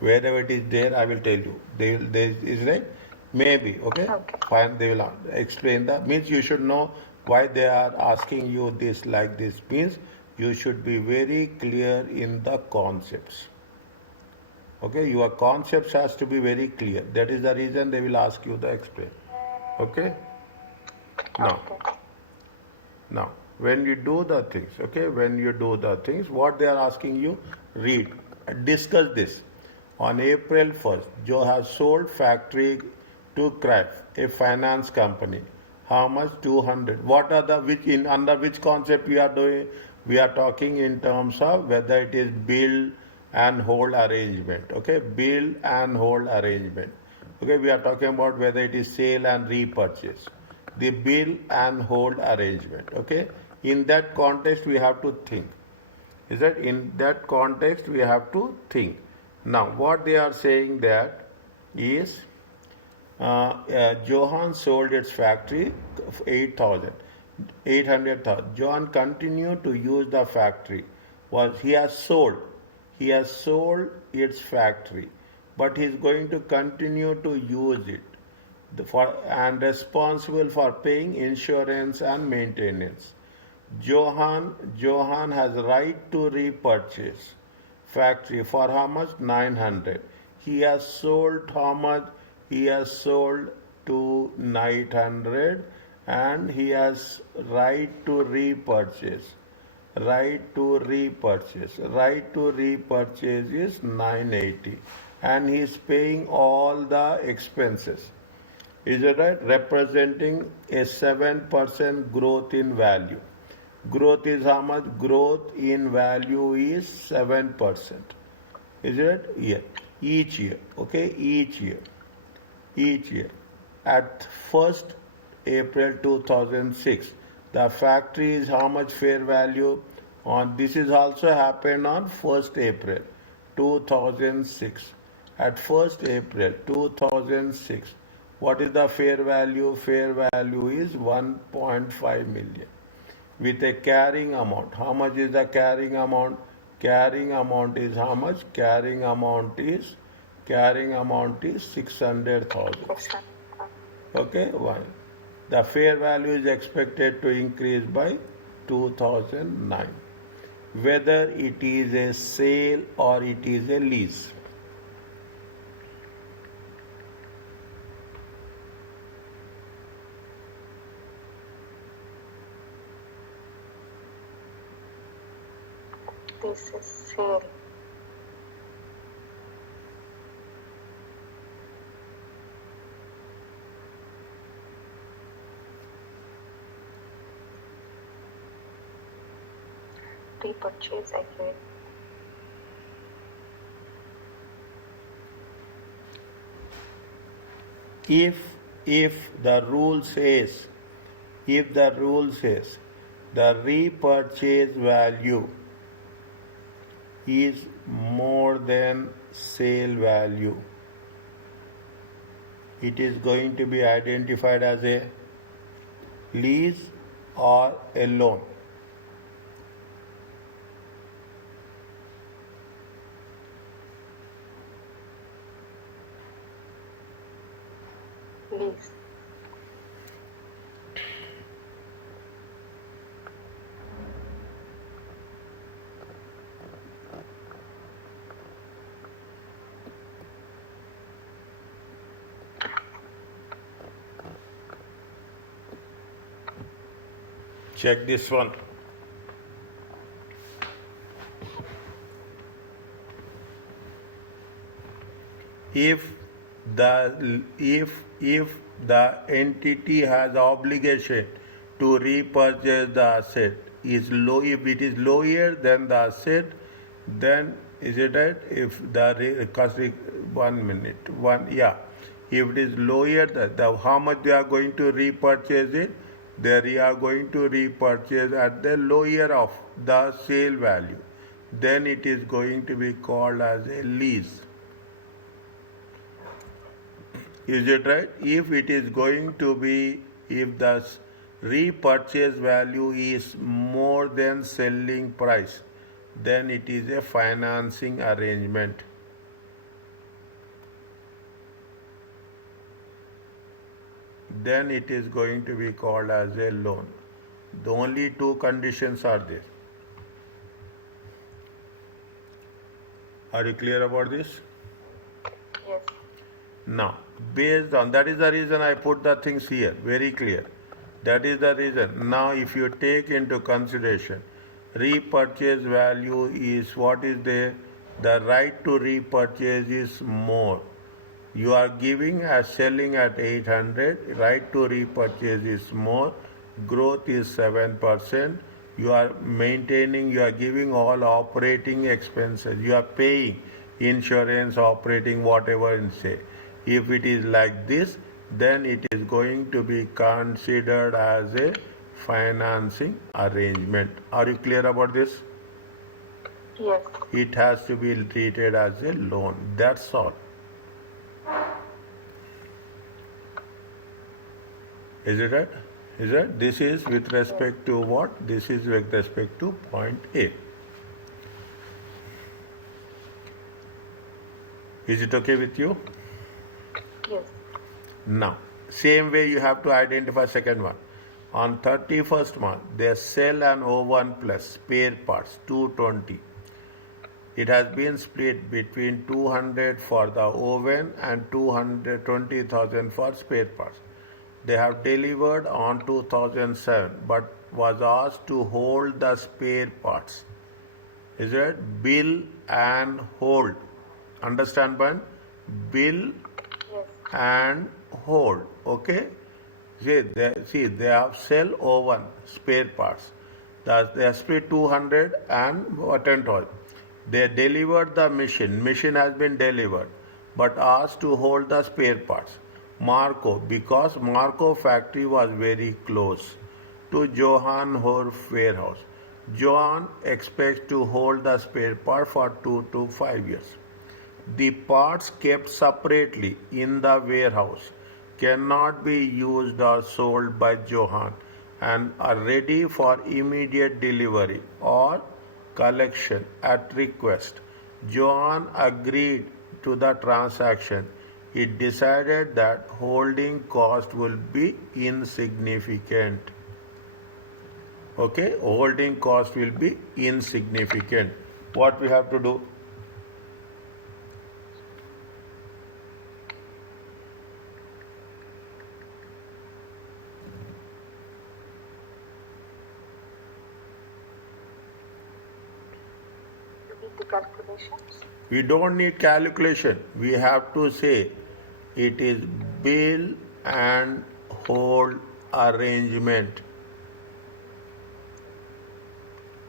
Wherever it is there, I will tell you. There is right? Maybe, okay? Okay. Fine, they will explain that. Means you should know why they are asking you this like this. Means you should be very clear in the concepts. Okay, your concepts has to be very clear. That is the reason they will ask you to explain. Okay? Now, Okay. now, when you do the things, okay, when you do the things, what they are asking you, read, discuss this. On April 1st, Joe has sold factory to Kraft, a finance company. How much? 200. What are the, which, in under which concept we are doing? We are talking in terms of whether it is build and hold arrangement, okay, build and hold arrangement. Okay, we are talking about whether it is sale and repurchase, the bill and hold arrangement. Okay, in that context we have to think. Is that in that context we have to think. Now what they are saying that is Johan sold its factory 8,000, 800,000. Johan continued to use the factory. He has sold its factory, but he is going to continue to use it and responsible for paying insurance and maintenance. Johan has right to repurchase factory for how much? 900. He has sold how much? He has sold to 900 and he has right to repurchase. Right to repurchase. Right to repurchase is 980 and he is paying all the expenses. Is it right? Representing a 7% growth in value. Growth is how much? Growth in value is 7%. Is it? Yeah. Each year. Okay? Each year. Each year. At 1st April 2006, the factory is how much fair value? On this is also happened on 1st April 2006. At 1st April 2006, what is the fair value? Fair value is 1.5 million with a carrying amount. How much is the carrying amount? Carrying amount is how much? Carrying amount is 600,000. Okay, why? The fair value is expected to increase by 2009. Whether it is a sale or it is a lease. This is sale. Repurchase again. If the rule says the repurchase value is more than sale value, it is going to be identified as a lease or a loan. Lease. Check this one. If the entity has obligation to repurchase the asset is low, if it is lower than the asset, then is it right? If the 1 minute, if it is lower, how much they are going to repurchase it? They are going to repurchase at the lower of the sale value. Then it is going to be called as a lease. Is it right? If it is going to be, if the repurchase value is more than selling price, then it is a financing arrangement. then it is going to be called as a loan. The only two conditions are there. Are you clear about this? Yes. Now, based on that is the reason I put the things here, very clear. That is the reason. Now, if you take into consideration, repurchase value is what is there? The right to repurchase is more. You are giving as selling at 800, right to repurchase is more, growth is 7. You are maintaining, you are giving all operating expenses, you are paying insurance, operating, whatever you say. If it is like this, then it is going to be considered as a financing arrangement. Are you clear about this? Yes. It has to be treated as a loan. That's all. Is it right? Is it? This is with respect to what? This is with respect to point A. Is it okay with you? Yes. Now, same way you have to identify second one. On 31st month, they sell an O1 plus spare parts 220. It has been split between 200 for the oven and 220,000 for spare parts. They have delivered on 2007 but was asked to hold the spare parts. Is it? Bill and hold. Understand, Ben? Bill Yes. and hold. Okay? See, they have sell oven spare parts. They have split 200 and 10,000. They delivered the machine. Machine has been delivered, but asked to hold the spare parts. Marco, because Marco factory was very close to Johann Horf warehouse. Johann expects to hold the spare part for 2 to 5 years. The parts kept separately in the warehouse cannot be used or sold by Johann and are ready for immediate delivery or collection at request. Johann agreed to the transaction. It decided that holding cost will be insignificant. Okay, holding cost will be insignificant. What we have to do? The calculations. We don't need calculation. We have to say it is bill and hold arrangement.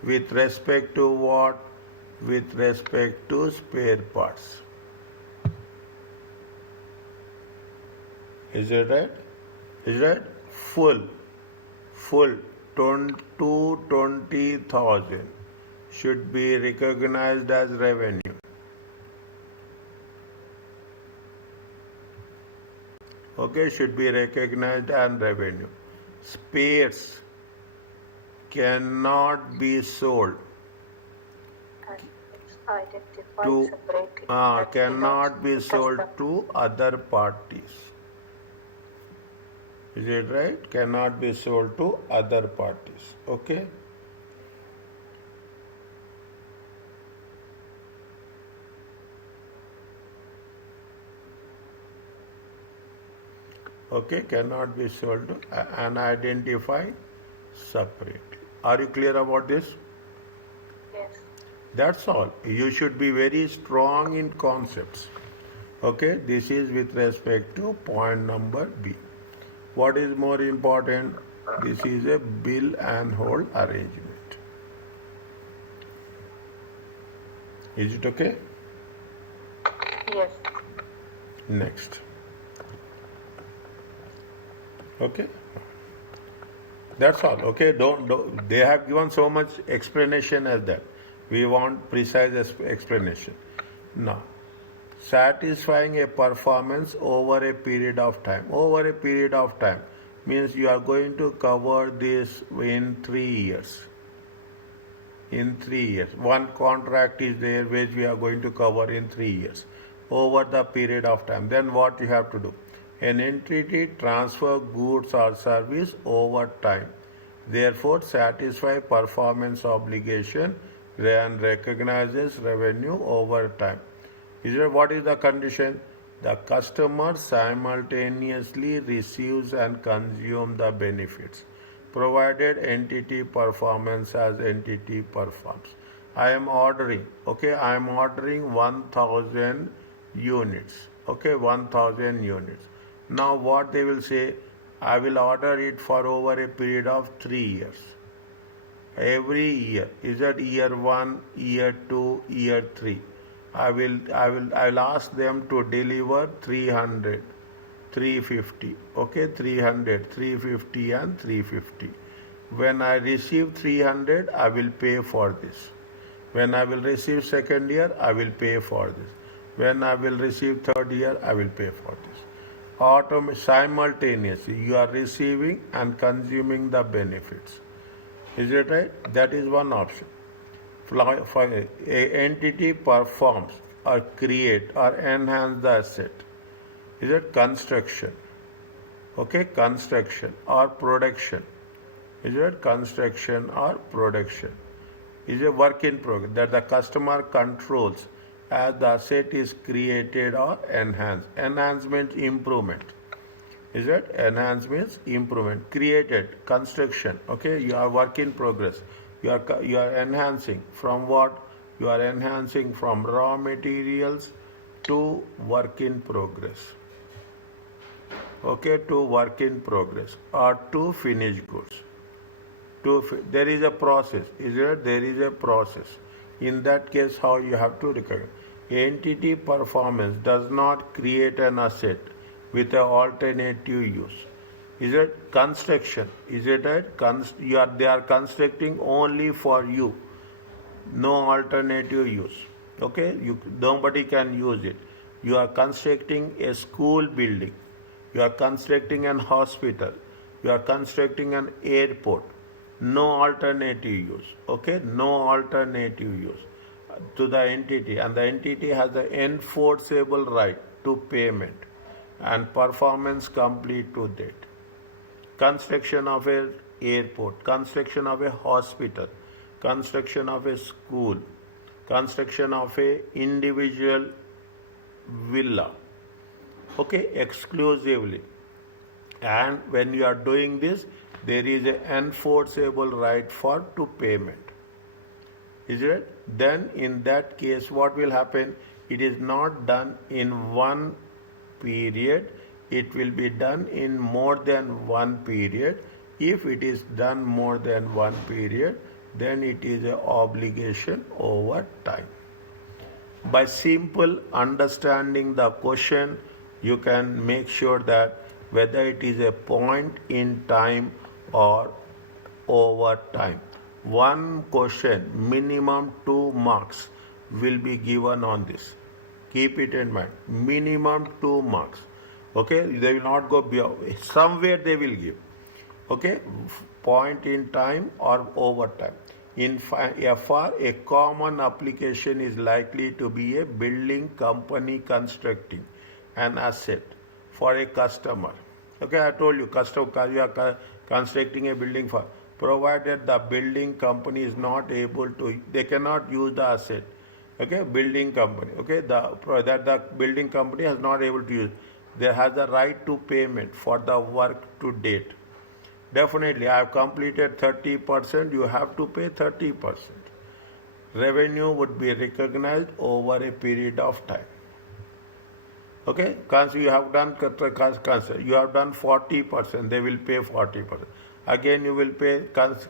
With respect to what? With respect to spare parts. Is it right? Is it right? Full 220,000 should be recognized as revenue. Okay, should be recognized as revenue. Spares cannot be sold And it's identified to separately. That cannot be belongs to sold customer. to other parties. Is it right? Cannot be sold to other parties. Okay. Okay, cannot be sold to and identify separately. Are you clear about this? Yes. That's all. You should be very strong in concepts. Okay, this is with respect to point number B. What is more important? This is a bill and hold arrangement. Is it okay? Yes. Next. Okay. That's all. Okay. Don't. They have given so much explanation as that. We want precise explanation. Now, satisfying a performance over a period of time. Over a period of time means you are going to cover this in 3 years. In 3 years. One contract is there which we are going to cover in 3 years. Over the period of time. Then what you have to do? An entity transfer goods or service over time. Therefore, satisfy performance obligation and recognizes revenue over time. What is the condition? The customer simultaneously receives and consumes the benefits, provided entity performance as entity performs. I am ordering 1000 units. 1000 units. Now what they will say, I will order it for over a period of 3 years. Every year, is that year 1, year 2, year 3. I will ask them to deliver 300, 350. 300, 350 and 350. When I receive 300, I will pay for this. When I will receive second year, I will pay for this. When I will receive third year, I will pay for this. Simultaneously, you are receiving and consuming the benefits. Is it right? That is one option. A entity performs or create or enhance the asset. Is it construction? Construction or production. Is it construction or production? Is a work in progress that the customer controls as the asset is created or enhanced. Enhancement, improvement. Is it? Enhancements, improvement. Created, construction. You are work in progress. You are enhancing from what? You are enhancing from raw materials to work in progress. To work in progress or to finished goods. There is a process. There is a process. In that case, how you have to recognize? Entity performance does not create an asset with an alternative use. Is it construction? Is it right? They are constructing only for you. No alternative use. Nobody can use it. You are constructing a school building. You are constructing an hospital. You are constructing an airport. No alternative use. No alternative use to the entity, and the entity has the enforceable right to payment and performance complete to date. Construction of an airport, construction of a hospital, construction of a school, construction of a individual villa, exclusively. And when you are doing this, there is an enforceable right to payment. Is it? Then in that case, what will happen? It is not done in one period. It will be done in more than one period. If it is done more than one period, then it is an obligation over time. By simple understanding the question, you can make sure that whether it is a point in time or over time. One question, minimum 2 marks will be given on this. Keep it in mind. Minimum 2 marks. They will not go beyond. Somewhere they will give. Point in time or over time. In FR, a common application is likely to be a building company constructing an asset for a customer. I told you, you are constructing a building for, provided the building company is not able to, they cannot use the asset. Building company. That the building company is not able to use. They have the right to payment for the work to date. Definitely, I have completed 30%, you have to pay 30%. Revenue would be recognized over a period of time. You have done you have done 40%, they will pay 40%. Again, you will pay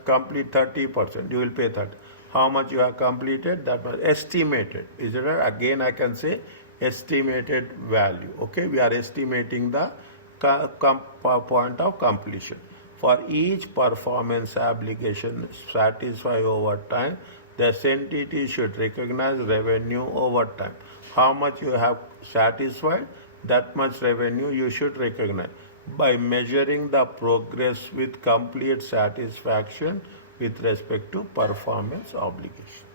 complete 30%, you will pay 30%. How much you have completed? That was estimated. Is it right? Again, I can say estimated value. We are estimating the point of completion. For each performance obligation satisfied over time, the entity should recognize revenue over time. How much you have satisfied, that much revenue you should recognize by measuring the progress with complete satisfaction with respect to performance obligation.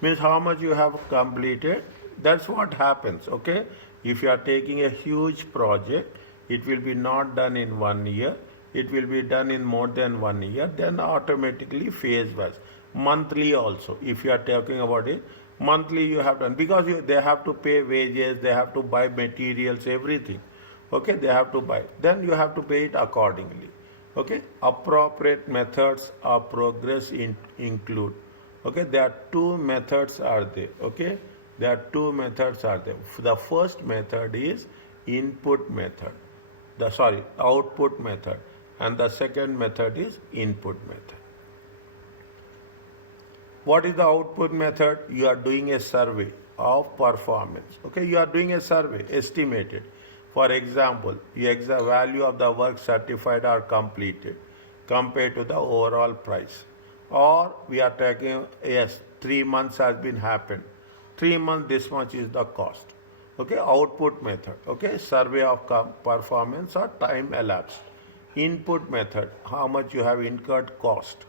Means how much you have completed, That's what happens, okay? If you are taking a huge project, it will be not done in 1 year, it will be done in more than 1 year, then automatically phase wise. Monthly also, if you are talking about it, monthly you have done, because they have to pay wages, they have to buy materials, everything. Okay, they have to buy. Then you have to pay it accordingly. Okay, appropriate methods of progress include. Okay, there are two methods are there. Okay, there are two methods are there. The first method is input method. Output method, and the second method is input method. What is the output method? You are doing a survey of performance. Okay, you are doing a survey, estimated. For example, value of the work certified or completed compared to the overall price. Or we are taking, yes, 3 months has been happened. 3 months, this much is the cost. Okay, output method. Okay, survey of performance or time elapsed. Input method, how much you have incurred cost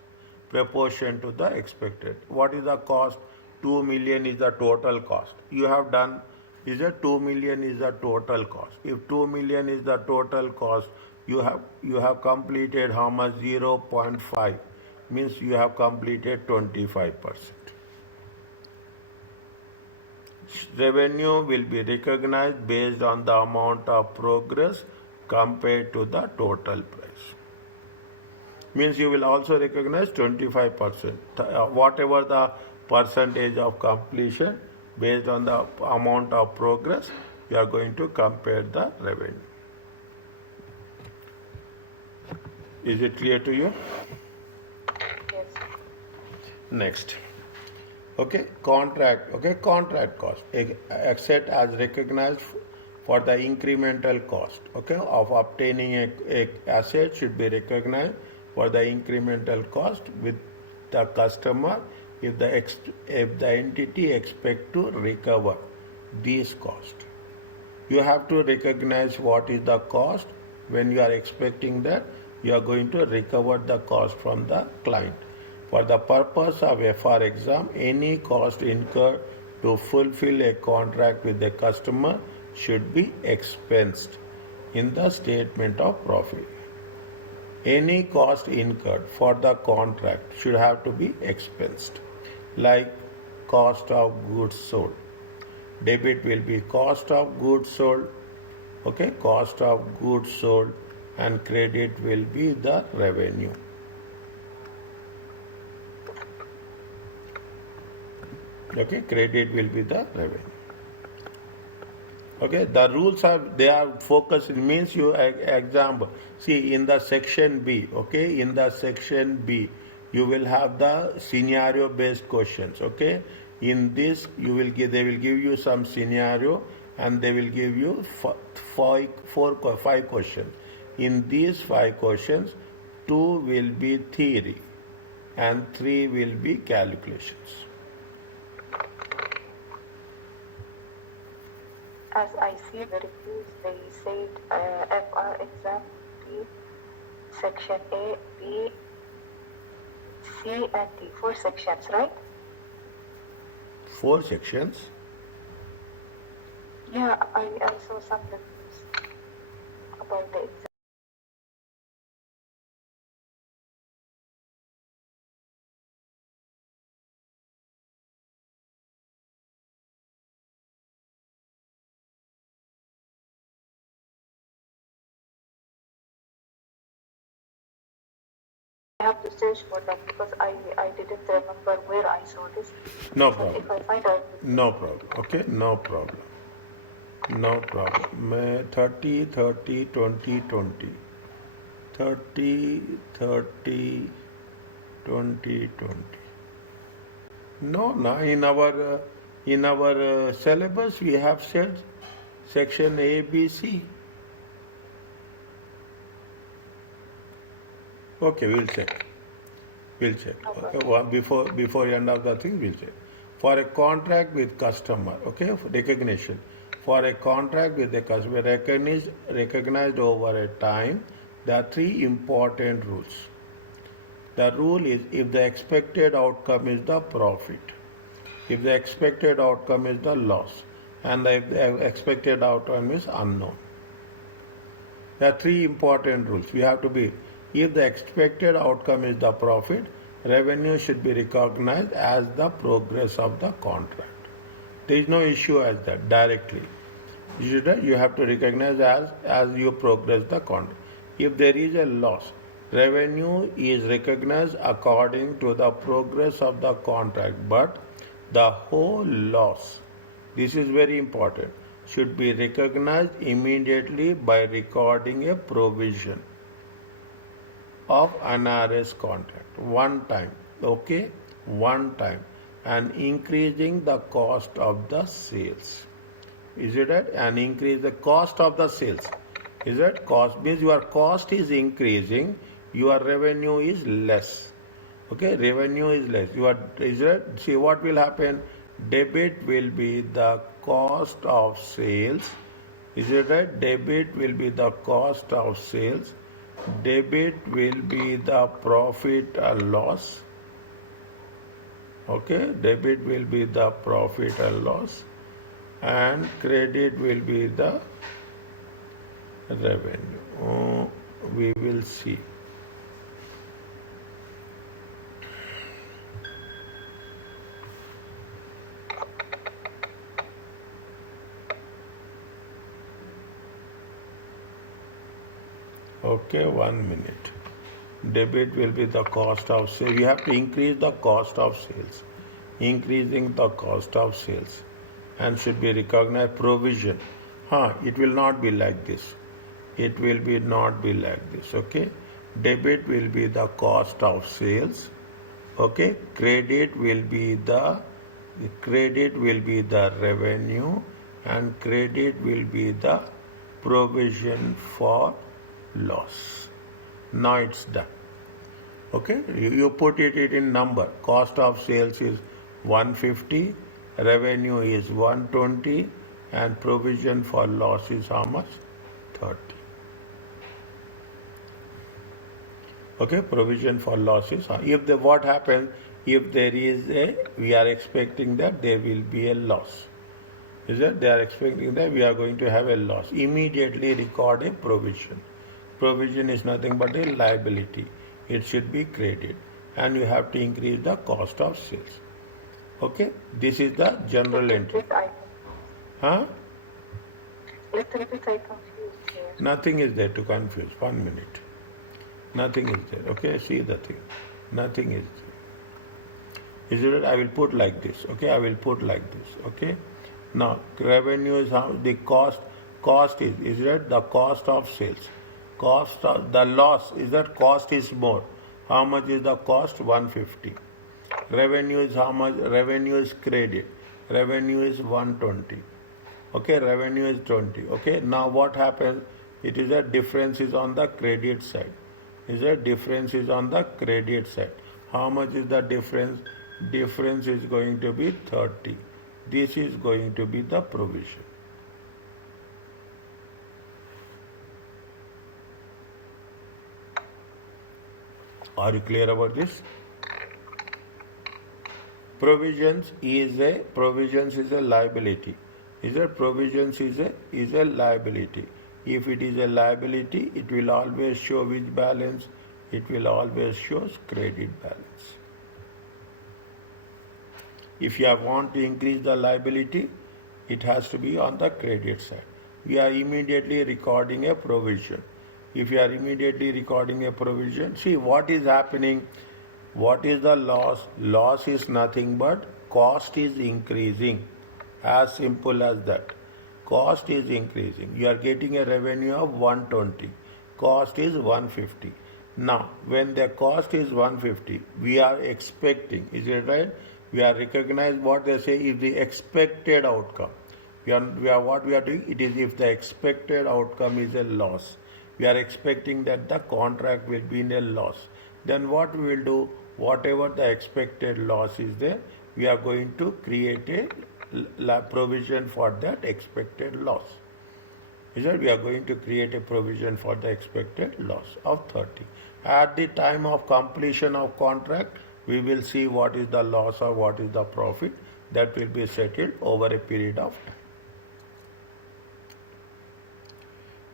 proportion to the expected. What is the cost? 2 million is the total cost. You have done, is it 2 million is the total cost. If 2 million is the total cost, you have completed how much? 0.5, means you have completed 25%. Revenue will be recognized based on the amount of progress compared to the total price. Means you will also recognize 25%. Whatever the percentage of completion, based on the amount of progress, you are going to compare the revenue. Is it clear to you? Yes. Next. Okay, contract cost. Asset as recognized for the incremental cost. Okay, of obtaining a asset should be recognized for the incremental cost with the customer if the entity expect to recover these costs. You have to recognize what is the cost when you are expecting that you are going to recover the cost from the client. For the purpose of FR exam, any cost incurred to fulfill a contract with the customer should be expensed in the statement of profit. Any cost incurred for the contract should have to be expensed, like cost of goods sold. Debit will be cost of goods sold, okay, cost of goods sold, and credit will be the revenue. Okay, credit will be the revenue. Okay, the rules they are focused, it means you example. See, in the section B, okay, in the section B, you will have the scenario based questions. Okay, in this they will give you some scenario, and they will give you 5 questions. In these 5 questions, 2 will be theory and 3 will be calculations. As I see the reviews, they said FR exam B, section A, B, C, and D. 4 sections, right? 4 sections? Yeah, I saw some reviews about the exam. I have to search for them because I didn't remember where I saw this. No But problem. if I find out, No problem. Okay, no problem. No problem. 30, 30, 20, 20. 30, 30, 20, 20. No, in our syllabus we have said section A, B, C. Okay, we'll check. We'll check. Okay, before end of the thing, we'll check. For a contract with customer, okay, recognition. For a contract with the customer, recognized over a time, there are 3 important rules. The rule is if the expected outcome is the profit, if the expected outcome is the loss, and the expected outcome is unknown. There are three important rules. We have to be, if the expected outcome is the profit, revenue should be recognized as the progress of the contract. There is no issue as that directly. You have to recognize as you progress the contract. If there is a loss, revenue is recognized according to the progress of the contract, but the whole loss, this is very important, should be recognized immediately by recording a provision of IRS contract one time, okay, one time, and increasing the cost of the sales. Is it right? And increase the cost of the sales. Is it? Cost means your cost is increasing, your revenue is less. Okay, revenue is less. Is it? See what will happen? Debit will be the cost of sales. Is it right? Debit will be the cost of sales. Debit will be the profit or loss. Okay, debit will be the profit or loss, and credit will be the revenue. We will see. Okay, 1 minute. Debit will be the cost of sales. We have to increase the cost of sales. Increasing the cost of sales, and should be recognized provision. It will not be like this. It will be not be like this. Okay. Debit will be the cost of sales. Okay. Credit will be the revenue, and credit will be the provision for loss. Now it's done. Okay, you put it in number. Cost of sales is 150, revenue is 120, and provision for loss is how much? 30. Okay, provision for loss is what happens if there is we are expecting that there will be a loss. Is that they are expecting that we are going to have a loss. Immediately record a provision. Provision is nothing but a liability. It should be credited, and you have to increase the cost of sales. Okay, this is the general entry. Little bit I confused here. Nothing is there to confuse. 1 minute. Nothing is there. Okay, see the thing. Nothing is there. Is it? I will put like this. Okay, I will put like this. Okay. Now revenue is how the cost. Cost is that the cost of sales. Cost of the loss is that cost is more. How much is the cost? 150. Revenue is how much? Revenue is credit. Revenue is 120. Okay, revenue is 20. Okay, now what happens? It is a difference is on the credit side. Is a difference is on the credit side. How much is the difference? Difference is going to be 30. This is going to be the provision. Are you clear about this? Provisions is a liability. Is a provisions is a liability. If it is a liability, it will always show which balance? It will always show credit balance. If you want to increase the liability, it has to be on the credit side. We are immediately recording a provision. If you are immediately recording a provision, see what is happening. What is the loss? Loss is nothing but cost is increasing. As simple as that. Cost is increasing. You are getting a revenue of 120. Cost is 150. Now, when the cost is 150, we are expecting, is it right? We are recognizing what they say is the expected outcome. What we are doing, it is if the expected outcome is a loss. We are expecting that the contract will be in a loss. Then what we will do, whatever the expected loss is there, we are going to create a provision for that expected loss. Is that we are going to create a provision for the expected loss of 30. At the time of completion of contract, we will see what is the loss or what is the profit that will be settled over a period of time.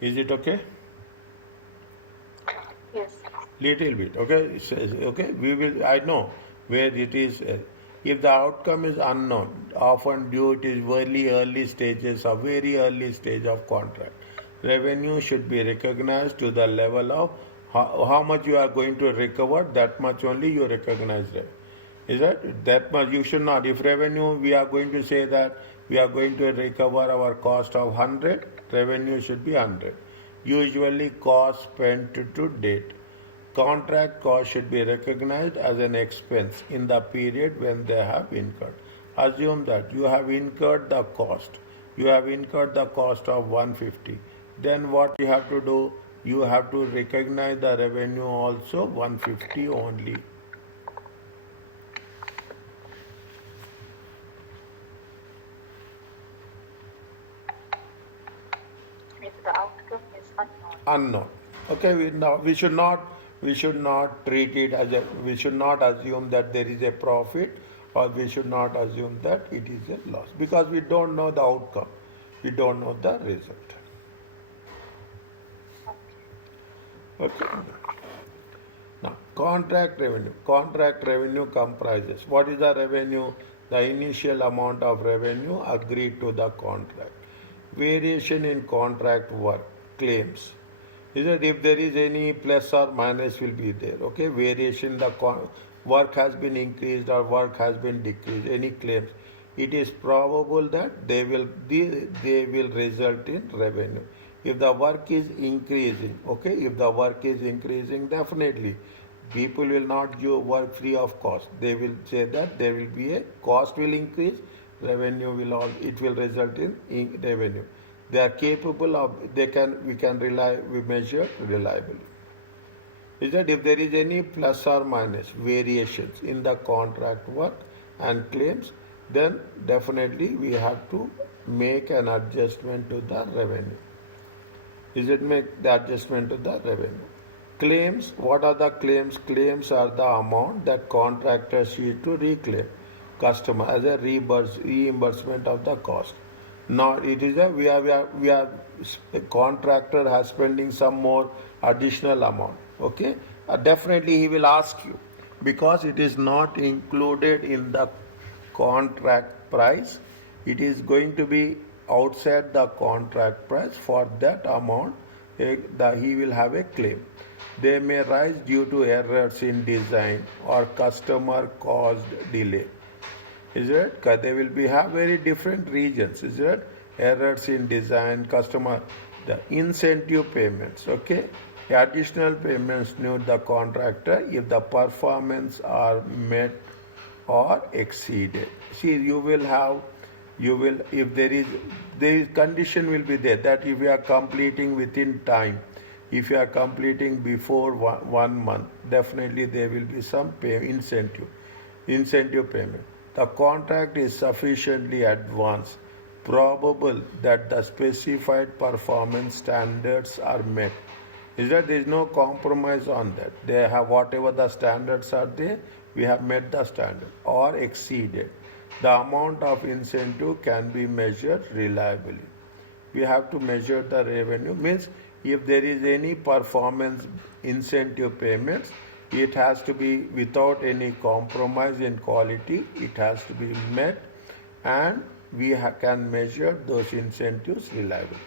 Is it okay? Yes. Little bit, okay? Okay, we will, I know where it is. If the outcome is unknown, often due to early stages, a very early stage of contract, revenue should be recognized to the level of how much you are going to recover, that much only you recognize it. Is that much? You should not. If revenue, we are going to say that we are going to recover our cost of 100, revenue should be 100. Usually cost spent to date. Contract cost should be recognized as an expense in the period when they have incurred. Assume that you have incurred the cost. You have incurred the cost of 150. Then what you have to do? You have to recognize the revenue also 150 only. If the outcome is unknown. Unknown. Okay, we should not treat it as a, we should not assume that there is a profit, or we should not assume that it is a loss, because we don't know the outcome, we don't know the result. Okay. Now, contract revenue. Contract revenue comprises, what is the revenue? The initial amount of revenue agreed to the contract. Variation in contract work, claims. Is that if there is any plus or minus will be there. Okay, variation, the work has been increased or work has been decreased, any claims. It is probable that they will result in revenue. If the work is increasing, okay, if the work is increasing, definitely people will not do work free of cost. They will say that there will be a cost will increase, revenue will all, it will result in revenue. They are capable of, we can rely, we measure reliably. Is that if there is any plus or minus variations in the contract work and claims, then definitely we have to make an adjustment to the revenue. Is it make the adjustment to the revenue? Claims, what are the claims? Claims are the amount that contractors need to reclaim customer as a reimbursement of the cost. Now it is a we are a contractor has spending some more additional amount. Okay, definitely he will ask you, because it is not included in the contract price. It is going to be outside the contract price. For that amount, he will have a claim. They may rise due to errors in design or customer caused delay. Is it? They will be have very different regions. Is it? Errors in design, customer, the incentive payments. Okay, additional payments to the contractor if the performance are met or exceeded. See, you will, if there is condition will be there that if you are completing within time, if you are completing before 1 month, definitely there will be some incentive payment. The contract is sufficiently advanced, probable that the specified performance standards are met. Is that there is no compromise on that? They have whatever the standards are there, we have met the standard or exceeded. The amount of incentive can be measured reliably. We have to measure the revenue, means if there is any performance incentive payments, it has to be without any compromise in quality, it has to be met, and we can measure those incentives reliably.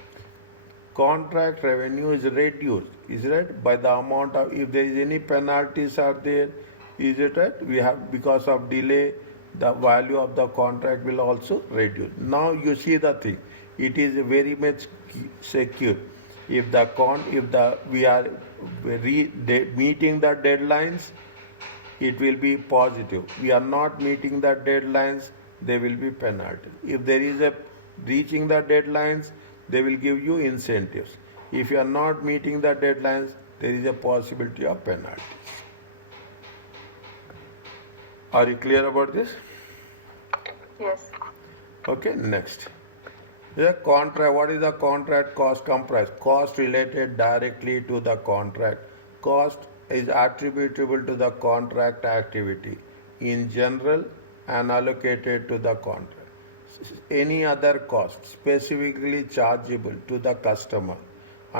Contract revenue is reduced, is right, by the amount of, if there is any penalties are there, is it right? We have, because of delay, the value of the contract will also reduce. Now you see the thing, it is very much secure. If we are meeting the deadlines, it will be positive. We are not meeting the deadlines, there will be penalty. If there is a reaching the deadlines, they will give you incentives. If you are not meeting the deadlines, there is a possibility of penalty. Are you clear about this? Yes. Okay, next. The contract, what is the contract cost comprise? Cost related directly to the contract. Cost is attributable to the contract activity in general and allocated to the contract. Any other cost specifically chargeable to the customer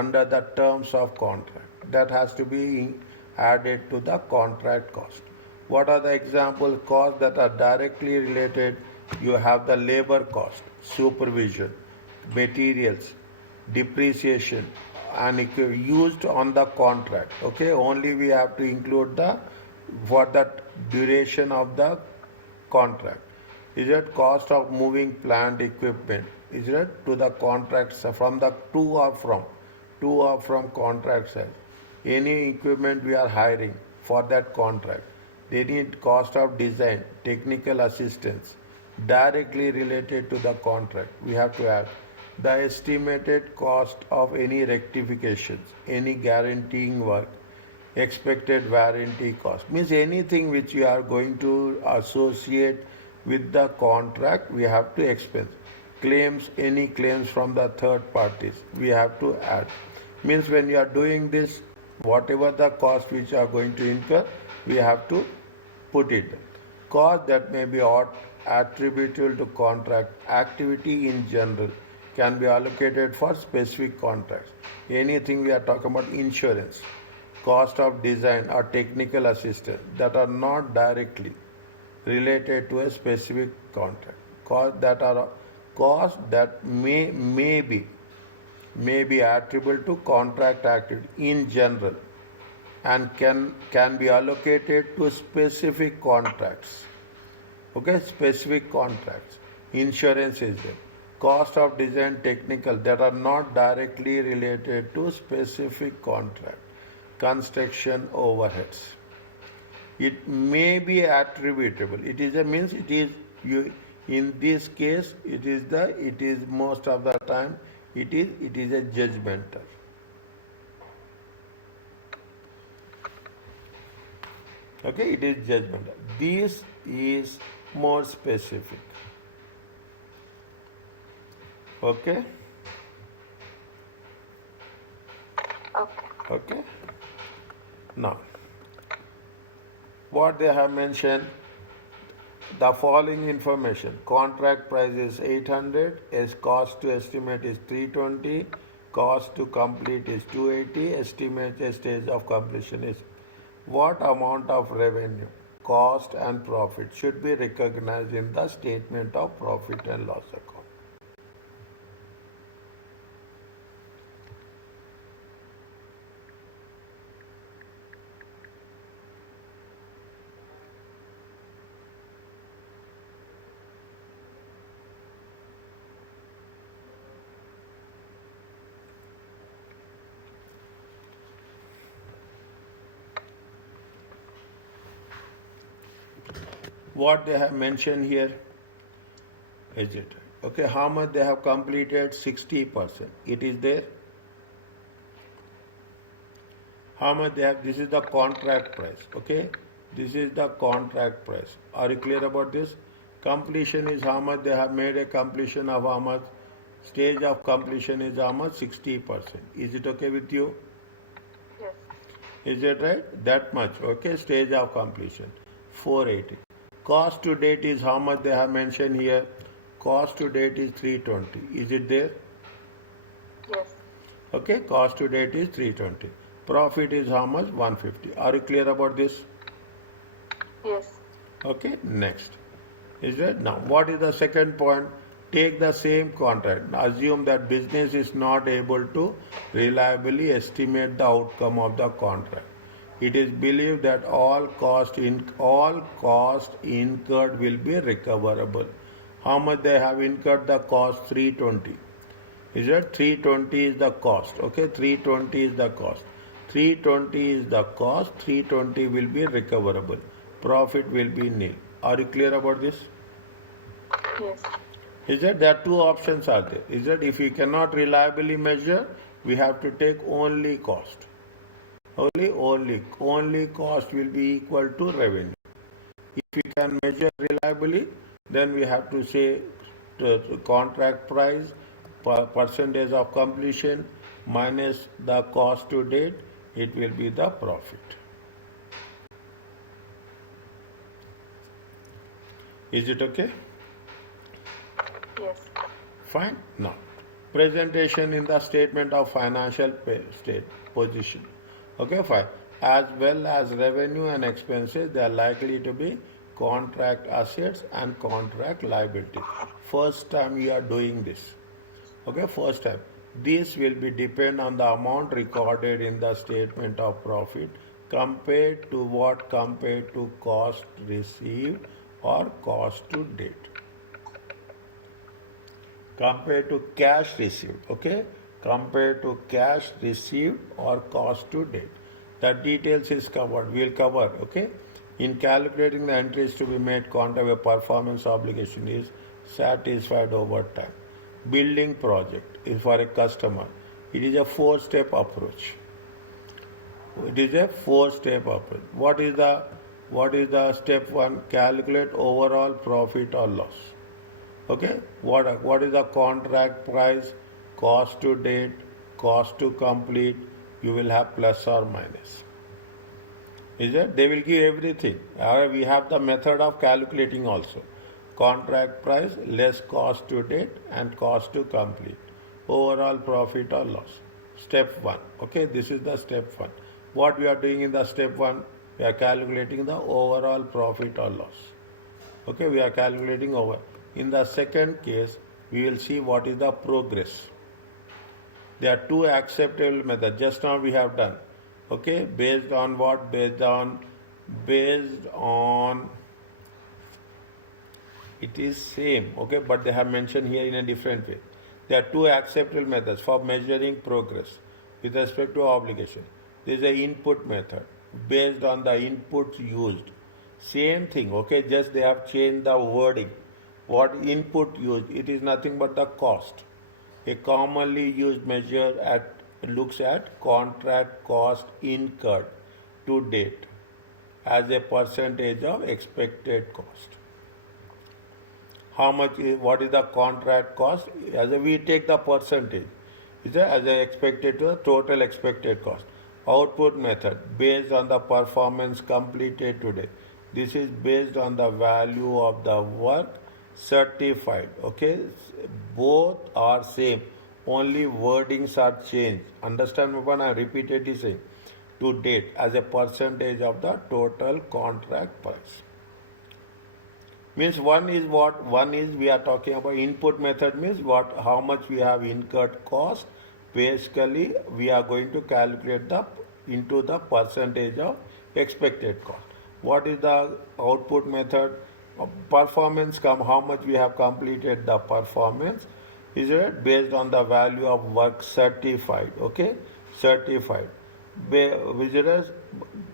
under the terms of contract. That has to be added to the contract cost. What are the example costs that are directly related? You have the labor cost, supervision, materials, depreciation, and used on the contract. Okay, only we have to include the for the duration of the contract. Is it cost of moving plant equipment? Is it to the contracts from the to or from contract side? Any equipment we are hiring for that contract. They need cost of design, technical assistance, directly related to the contract. We have to add the estimated cost of any rectifications, any guaranteeing work, expected warranty cost. Means anything which you are going to associate with the contract, we have to expense. Claims, any claims from the third parties, we have to add. Means when you are doing this, whatever the cost which are going to incur, we have to put it. Cost that may be attributable to contract activity in general can be allocated for specific contracts. Anything we are talking about insurance, cost of design or technical assistance that are not directly related to a specific contract. Costs that may be attributable to contract activity in general and can be allocated to specific contracts. Okay, specific contracts. Insurance is there. Cost of design technical that are not directly related to specific contract. Construction overheads. It may be attributable. It is a means it is you in this case it is most of the time it is a judgmental. Okay, it is judgmental. This is more specific. Okay? Okay. Okay? Now, what they have mentioned, the following information: contract price is 800, as cost to estimate is 320, cost to complete is 280, estimated stage of completion is what amount of revenue, cost and profit should be recognized in the statement of profit and loss account. What they have mentioned here is it okay? How much they have completed? 60%. It is there. How much they have? This is the contract price. Okay, this is the contract price. Are you clear about this? Completion is how much they have made a completion of how much? Stage of completion is how much? 60%. Is it okay with you? Yes. Is it right? That much. Okay, stage of completion 480. Cost to date is how much they have mentioned here? Cost to date is 320. Is it there? Yes. Okay, cost to date is 320. Profit is how much? 150. Are you clear about this? Yes. Okay, next. Is that now? What is the second point? Take the same contract. Assume that business is not able to reliably estimate the outcome of the contract. It is believed that all cost incurred will be recoverable. How much they have incurred the cost? 320. Is that 320 is the cost? Okay, 320 is the cost. 320 is the cost. 320 will be recoverable. Profit will be nil. Are you clear about this? Yes. Is that there are two options are there? Is that if you cannot reliably measure, we have to take only cost. Only cost will be equal to revenue. If we can measure reliably, then we have to say the contract price, percentage of completion minus the cost to date, it will be the profit. Is it okay? Yes. Fine. Now, Presentation in the statement of financial state position. Okay, fine. As well as revenue and expenses, they are likely to be contract assets and contract liabilities. First time you are doing this. Okay, first time. This will be depend on the amount recorded in the statement of profit compared to what, compared to cost received or cost to date, compared to cash received. Okay, compared to cash received or cost to date. The details is covered, we'll cover. Okay, in calculating the entries to be made, contract a performance obligation is satisfied over time. Building project is for a customer, it is a 4-step approach. It is a 4-step approach. What is the step 1? Calculate overall profit or loss. Okay, what is the contract price, cost to date, cost to complete? You will have plus or minus. Is it? They will give everything. We have the method of calculating also. Contract price less cost to date and cost to complete. Overall profit or loss. Step 1. Okay, this is the step 1. What we are doing in the step 1? We are calculating the overall profit or loss. Okay, we are calculating over. In the second case, we will see what is the progress. There are 2 acceptable methods. Just now we have done. Okay, based on what? Based on it is same. Okay, but they have mentioned here in a different way. There are 2 acceptable methods for measuring progress with respect to obligation. There is a input method based on the inputs used. Same thing. Okay, just they have changed the wording. What input used? It is nothing but the cost. A commonly used measure looks at contract cost incurred to date as a percentage of expected cost. What is the contract cost? We take the percentage. As a expected to the total expected cost. Output method based on the performance completed today. This is based on the value of the work certified. Okay, both are same, only wordings are changed. Understand when I repeatedly saying to date as a percentage of the total contract price. Means one is what? One is we are talking about input method, means what, how much we have incurred cost. Basically we are going to calculate into the percentage of expected cost. What is the output method? Performance how much we have completed the performance, is it based on the value of work certified. Okay, certified visitors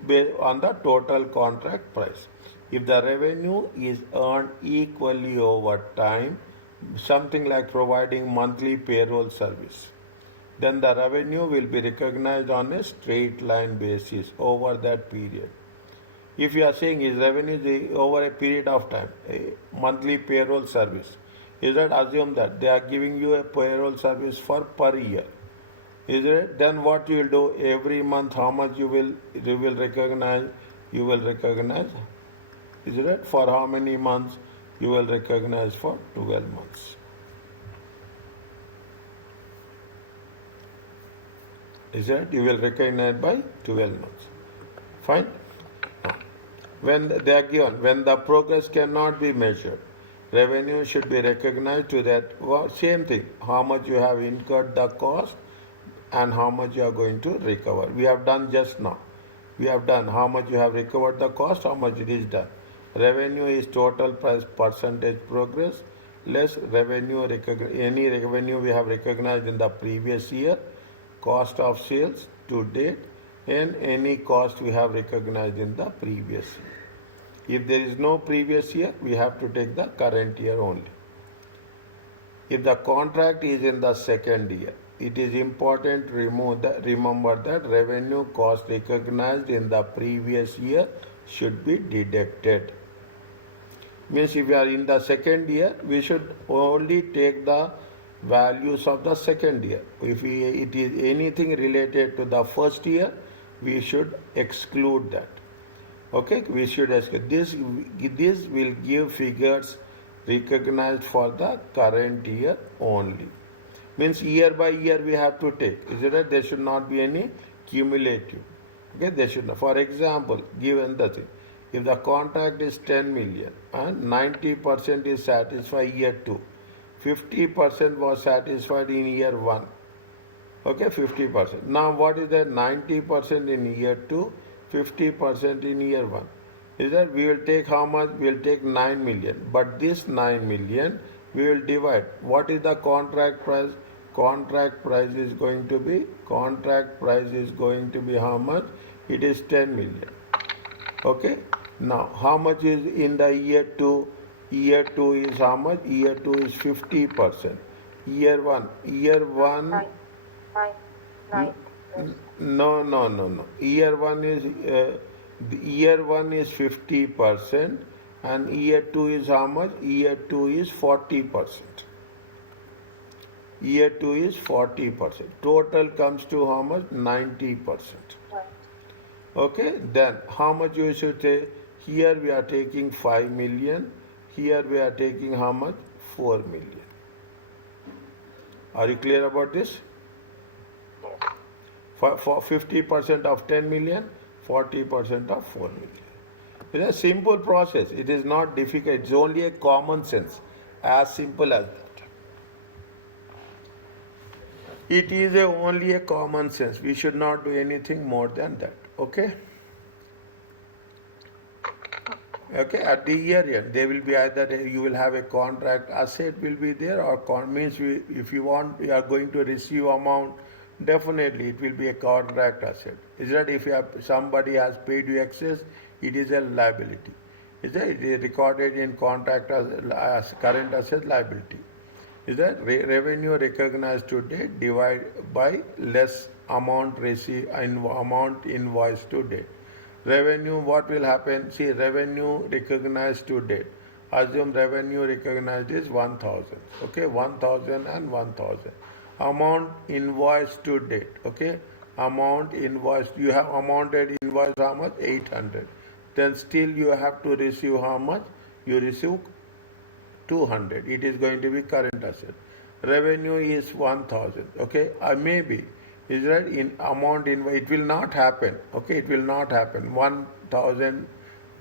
based on the total contract price. If the revenue is earned equally over time, something like providing monthly payroll service, then the revenue will be recognized on a straight line basis over that period. If you are saying is revenue is over a period of time, a monthly payroll service, is that assume that they are giving you a payroll service for per year. Is it? Then what you will do every month? How much you will recognize? You will recognize. Is it? For how many months? You will recognize for 12 months. Is it? You will recognize by 12 months. Fine. When they are given, when the progress cannot be measured, revenue should be recognized to that. Same thing, how much you have incurred the cost and how much you are going to recover. We have done just now. We have done how much you have recovered the cost, how much it is done. Revenue is total price percentage progress less revenue, any revenue we have recognized in the previous year, cost of sales to date, and any cost we have recognized in the previous year. If there is no previous year, we have to take the current year only. If the contract is in the second year, it is important to remember that revenue cost recognized in the previous year should be deducted. Means if we are in the second year, we should only take the values of the second year. If it is anything related to the first year, we should exclude that. Okay, we should exclude this. This will give figures recognized for the current year only. Means year by year we have to take. Is it right? There should not be any cumulative. Okay, there should not. For example, given the thing, if the contract is 10 million and 90% is satisfied year 2, 50% was satisfied in year 1. Okay, 50%. Now what is that? 90% in year 2, 50% in year 1. Is that we will take how much? We will take 9 million. But this 9 million we will divide. What is the contract price? Contract price is going to be how much? It is 10 million. Okay. Now how much is in the year 2? Year 2 is how much? Year 2 is 50%. Year 1. Year 1. Nine. No. Year 1 is 50% and year 2 is how much? Year 2 is 40%. Year 2 is 40%. Total comes to how much? 90%. Okay, then how much you should take? Here we are taking 5 million. Here we are taking how much? 4 million. Are you clear about this? For 50% of 10 million, 40% of 4 million. It's a simple process. It is not difficult. It's only a common sense. As simple as that. It is only a common sense. We should not do anything more than that. Okay? Okay, at the year end, there will be either you will have a contract asset will be there, or means if you are going to receive amount, definitely it will be a contract asset. Is that if somebody has paid you excess, it is a liability. Is that it is recorded in contract as current asset liability. Is that revenue recognized to date divided by less amount received amount invoiced to date. Revenue, what will happen? See, revenue recognized to date. Assume revenue recognized is 1,000. Okay, 1,000 and 1,000. Amount invoiced to date. Okay, amount invoiced. You have amounted invoiced how much? 800. Then still you have to receive how much? You receive 200. It is going to be current asset. Revenue is 1,000. Okay, maybe. Is right in amount in it will not happen. Okay, it will not happen. 1,000,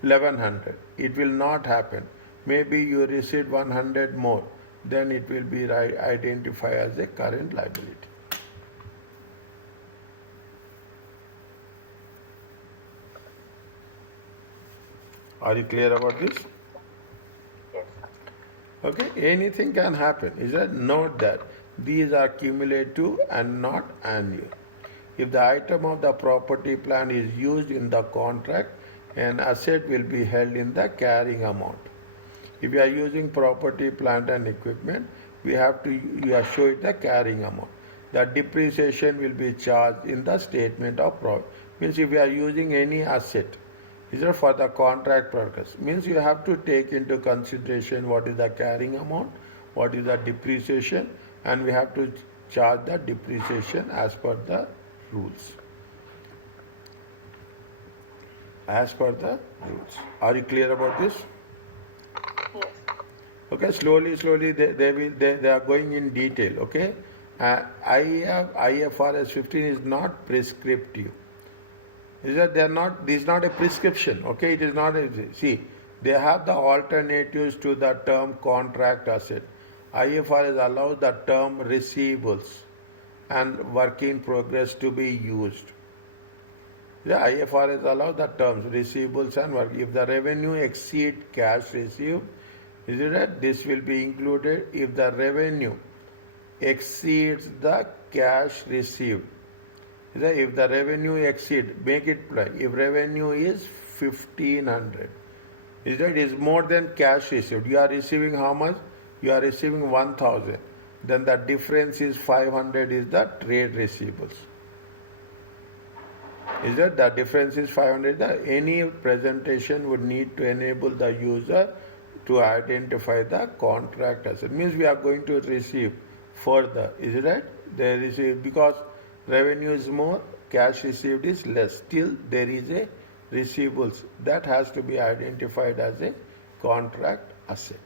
1,100. It will not happen. Maybe you received 100 more. Then it will be identified as a current liability. Are you clear about this? Yes. Okay, anything can happen. Is that note that these are cumulative and not annual. If the item of the property plan is used in the contract, an asset will be held in the carrying amount. If you are using property, plant and equipment, we have to show it the carrying amount. The depreciation will be charged in the statement of profit. Means if you are using any asset, is it for the contract purpose? Means you have to take into consideration what is the carrying amount, what is the depreciation, and we have to charge the depreciation as per the rules. As per the rules. Are you clear about this? Yes. Okay, slowly they are going in detail. Okay, IFRS 15 is not prescriptive. Is that they are not? This is not a prescription. Okay, it is not. See, they have the alternatives to the term contract asset. IFRS allows the term receivables and work in progress to be used. The IFRS allows the terms receivables and work. If the revenue exceeds cash received, is it right? This will be included if the revenue exceeds the cash received. If the revenue exceeds, make it plain. If revenue is 1,500, is that is more than cash received. You are receiving how much? You are receiving 1,000. Then the difference is 500 is the trade receivables. Is that the difference is 500? Any presentation would need to enable the user to identify the contract asset. Means we are going to receive further. Is it right? There is because revenue is more, cash received is less. Still there is a receivables that has to be identified as a contract asset.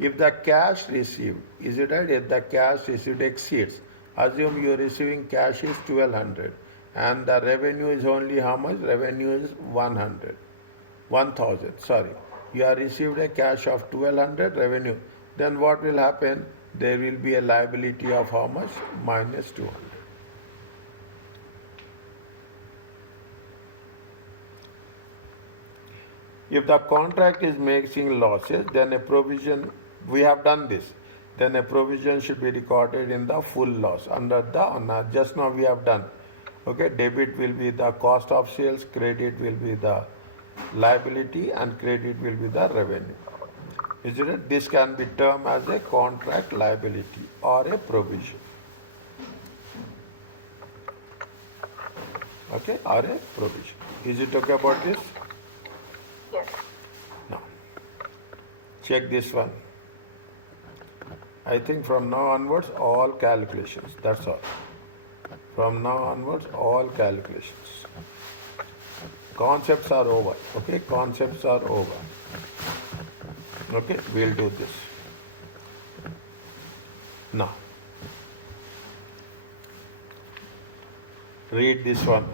If the cash received, is it right? If the cash received exceeds, assume you are receiving cash is 1200 and the revenue is only how much? Revenue is 100. 1000, sorry. You are received a cash of 1200 revenue. Then what will happen? There will be a liability of how much? Minus 200. If the contract is making losses, then a provision, we have done this, then a provision should be recorded in the full loss under the, just now we have done. Okay, debit will be the cost of sales, credit will be the liability, and credit will be the revenue. Is it? This can be termed as a contract liability or a provision. Okay, or a provision. Is it okay about this? Yes. Now, check this one. I think from now onwards, all calculations. That's all. From now onwards, all calculations. Concepts are over. Okay, concepts are over. Okay, we'll do this. Now, read this one.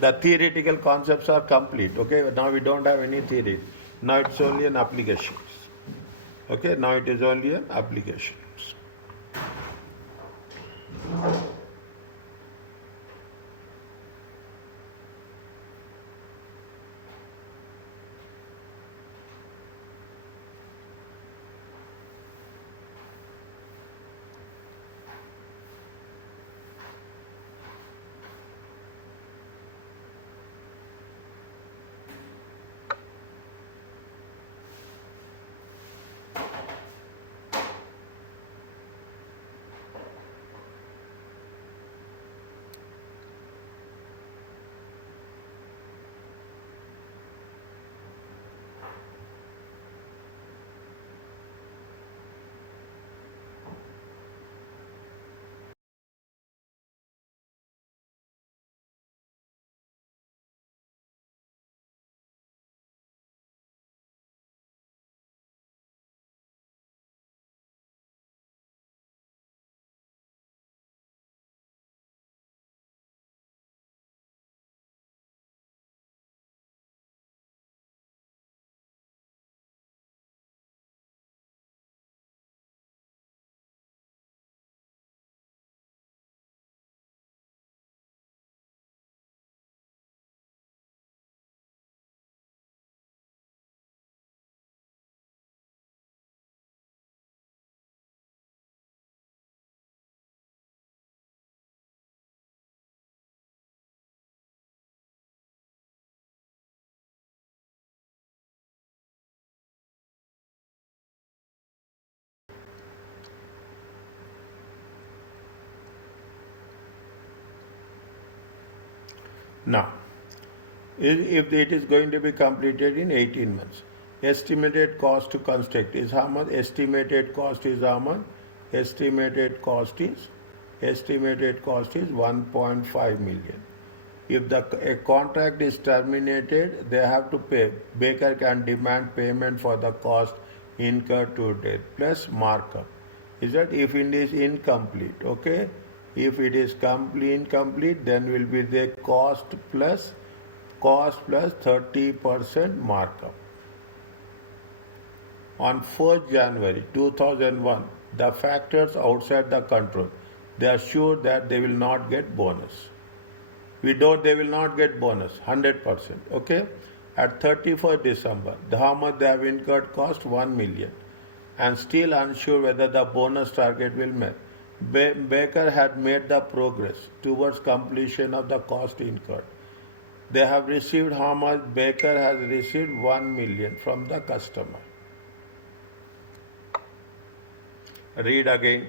The theoretical concepts are complete. Okay, now we don't have any theory. Now it's only an application. Okay, now it is only an application. Now, if it is going to be completed in 18 months, estimated cost to construct is how much? Estimated cost is how much? Estimated cost is 1.5 million. If a contract is terminated, they have to pay. Baker can demand payment for the cost incurred to date plus markup. Is that if it is incomplete? Okay. If it is incomplete, then will be the cost plus 30% markup. On 1st January 2001, the factors outside the control, they are sure that they will not get bonus. They will not get bonus, 100%. Okay? At 31st December, how much they have incurred cost? 1 million. And still unsure whether the bonus target will met. Baker had made the progress towards completion of the cost incurred. They have received how much? Baker has received 1 million from the customer. Read again.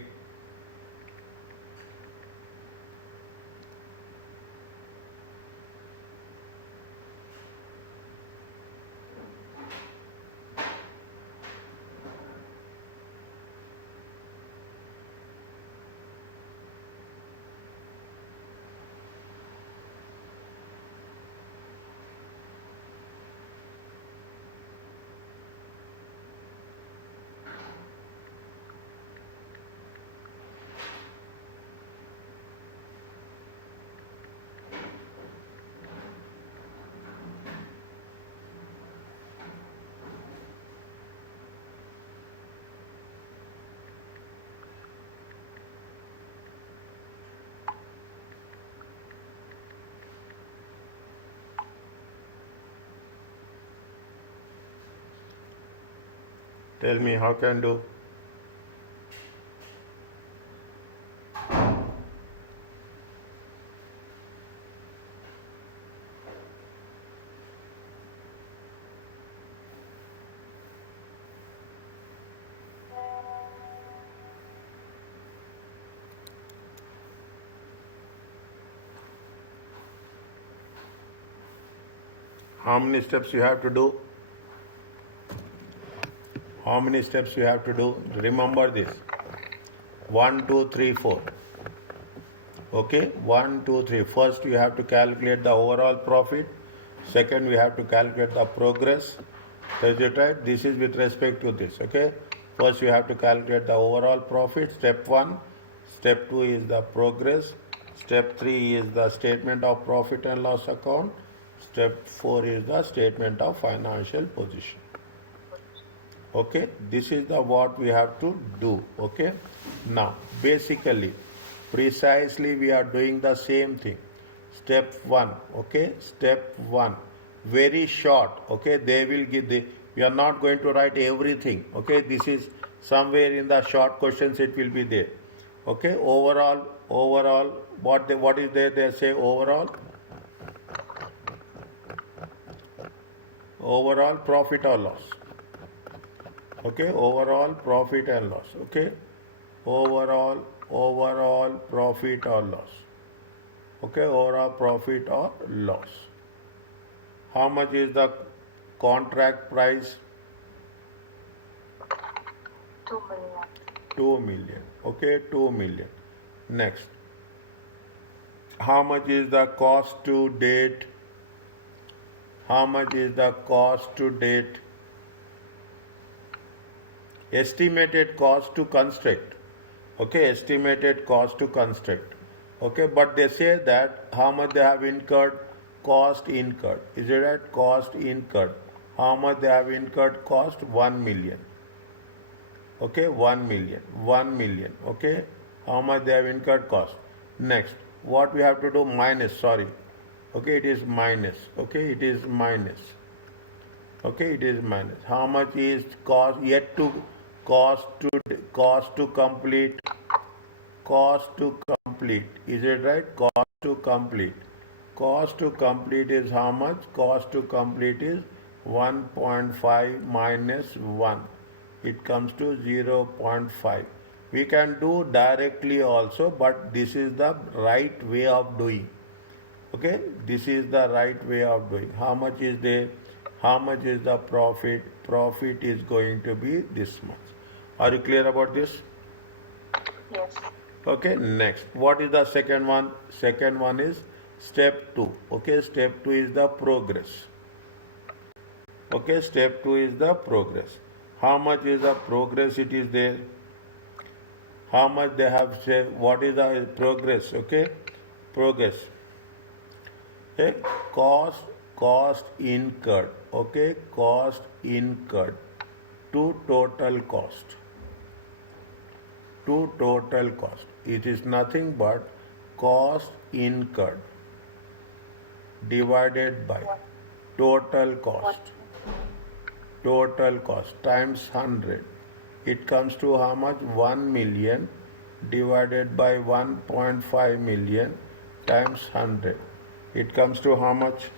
Tell me how can do? How many steps you have to do? How many steps you have to do? Remember this. 1, 2, 3, 4. Okay, 1, 2, 3. First, you have to calculate the overall profit. Second, we have to calculate the progress. Is it right? This is with respect to this. Okay, first you have to calculate the overall profit. Step 1. Step 2 is the progress. Step 3 is the statement of profit and loss account. Step 4 is the statement of financial position. Okay, this is the what we have to do. Okay, now basically precisely we are doing the same thing. Step 1. Okay, step 1 very short. Okay, they will give the, we are not going to write everything. Okay, this is somewhere in the short questions it will be there. Okay, overall what is there? They say overall profit or loss. Okay, overall profit and loss. Okay, overall profit or loss. Okay, overall profit or loss. How much is the contract price? 2 million. 2 million. Okay, 2 million. Next, how much is the cost to date? How much is the cost to date? Estimated cost to construct. Okay, estimated cost to construct. Okay, but they say that how much they have incurred, cost incurred. Is it right? Cost incurred. How much they have incurred cost? 1 million. Okay, 1 million. 1 million. Okay, how much they have incurred cost. Next, what we have to do? Minus, sorry. Okay, it is minus. Okay, it is minus. Okay, it is minus. How much is cost yet to cost to complete? Cost to complete. Is it right? Cost to complete. Cost to complete is how much? Cost to complete is 1.5 minus 1. It comes to 0.5. We can do directly also, but this is the right way of doing. Okay, this is the right way of doing. How much is there? How much is the profit? Profit is going to be this much. Are you clear about this? Yes. Okay, next. What is the second one? Second one is step 2. Okay, step 2 is the progress. Okay, step 2 is the progress. How much is the progress it is there? How much they have said? What is the progress? Okay, progress. Okay, cost incurred. Okay, cost incurred to total cost. To total cost. It is nothing but cost incurred divided by total cost. Total cost times 100. It comes to how much? 1 million divided by 1.5 million times 100. It comes to how much?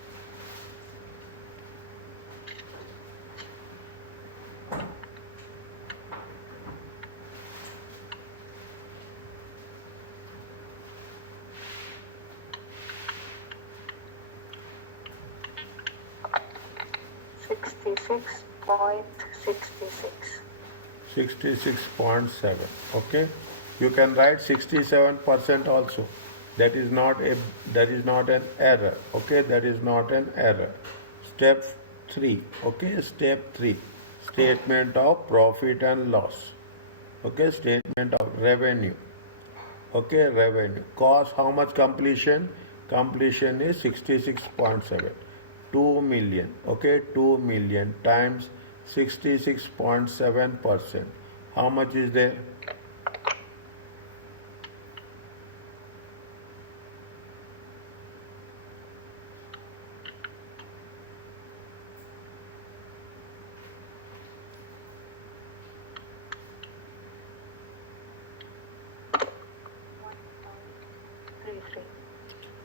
$66.66. 66.7. Okay, you can write 67% also. That is not an error. Okay, that is not an error. Step 3. Okay, step 3, statement of profit and loss. Okay, statement of revenue. Okay, revenue. Cost, how much completion? Completion is 66.7. 2 million. Okay, 2 million times 66.7%. How much is there?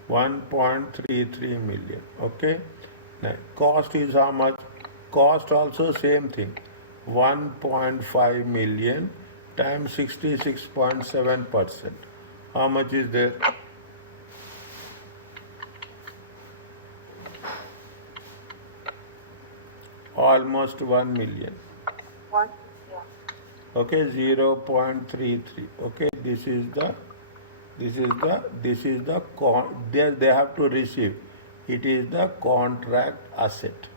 1.33 million. Okay. Now, cost is how much? Cost also same thing. 1.5 million times 66.7%. How much is there? Almost 1 million. One. Yeah. Okay, 0.33. Okay, this is the they have to receive. It is the contract asset.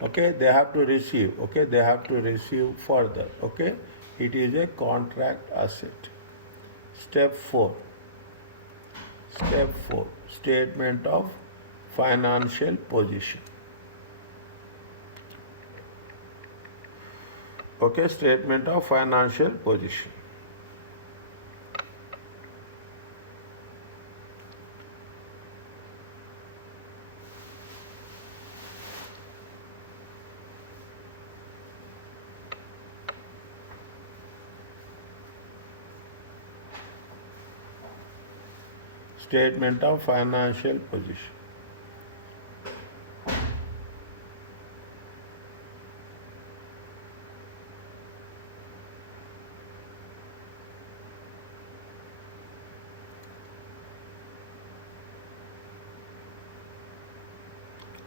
Okay, they have to receive. Okay, they have to receive further. Okay, it is a contract asset. Step 4. Step 4. Statement of financial position. Okay, statement of financial position. Statement of financial position.